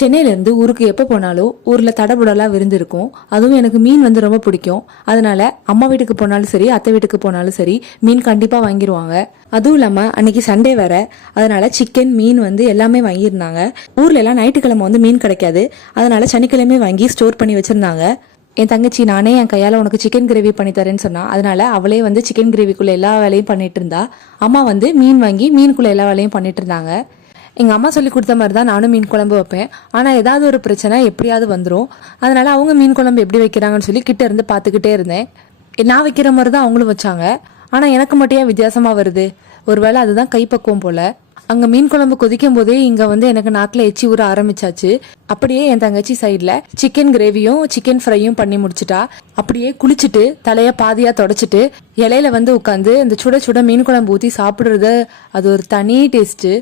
சென்னையிலேருந்து ஊருக்கு எப்போ போனாலும் ஊரில் தடபுடலாக விருந்து இருக்கும். அதுவும் எனக்கு மீன் வந்து ரொம்ப பிடிக்கும். அதனால அம்மா வீட்டுக்கு போனாலும் சரி, அத்தை வீட்டுக்கு போனாலும் சரி, மீன் கண்டிப்பாக வாங்கிடுவாங்க. அதுவும் இல்லாமல் அன்னைக்கு சண்டே வேற, அதனால சிக்கன் மீன் வந்து எல்லாமே வாங்கியிருந்தாங்க. ஊர்ல எல்லாம் ஞாயிற்றுக்கிழமை வந்து மீன் கிடைக்காது, அதனால சனிக்கிழமை வாங்கி ஸ்டோர் பண்ணி வச்சிருந்தாங்க. என் தங்கச்சி நானே என் கையால் உனக்கு சிக்கன் கிரேவி பண்ணி தரேன்னு சொன்னா, அதனால அவளே வந்து சிக்கன் கிரேவிக்குள்ள எல்லா வேலையும் பண்ணிட்டு இருந்தா. அம்மா வந்து மீன் வாங்கி மீனுக்குள்ள எல்லா வேலையும் பண்ணிட்டு இருந்தாங்க. எங்கள் அம்மா சொல்லி கொடுத்த மாதிரி தான் நானும் மீன் குழம்பு வைப்பேன். ஆனால் ஏதாவது ஒரு பிரச்சனை எப்படியாவது வந்துடும். அதனால அவங்க மீன் குழம்பு எப்படி வைக்கிறாங்கன்னு சொல்லி கிட்ட இருந்து பார்த்துக்கிட்டே இருந்தேன். நான் வைக்கிற மாதிரி தான் அவங்களும் வச்சாங்க. ஆனால் எனக்கு மட்டும் ஏன் வித்தியாசமாக வருது? ஒருவேளை அதுதான் கைப்பக்குவம் போல. அங்கே மீன் குழம்பு கொதிக்கும் போதே இங்கே வந்து எனக்கு நாக்கில் எச்சி ஊற ஆரம்பிச்சாச்சு. அப்படியே என் தங்கச்சி சைடில் சிக்கன் கிரேவியும் சிக்கன் ஃப்ரையும் பண்ணி முடிச்சுட்டா. அப்படியே குளிச்சுட்டு தலையை பாதியாக தொடச்சிட்டு இலையில வந்து உட்காந்து இந்த சுட சுட மீன் குழம்பு ஊற்றி சாப்பிட்றது, அது ஒரு தனி டேஸ்ட்டு.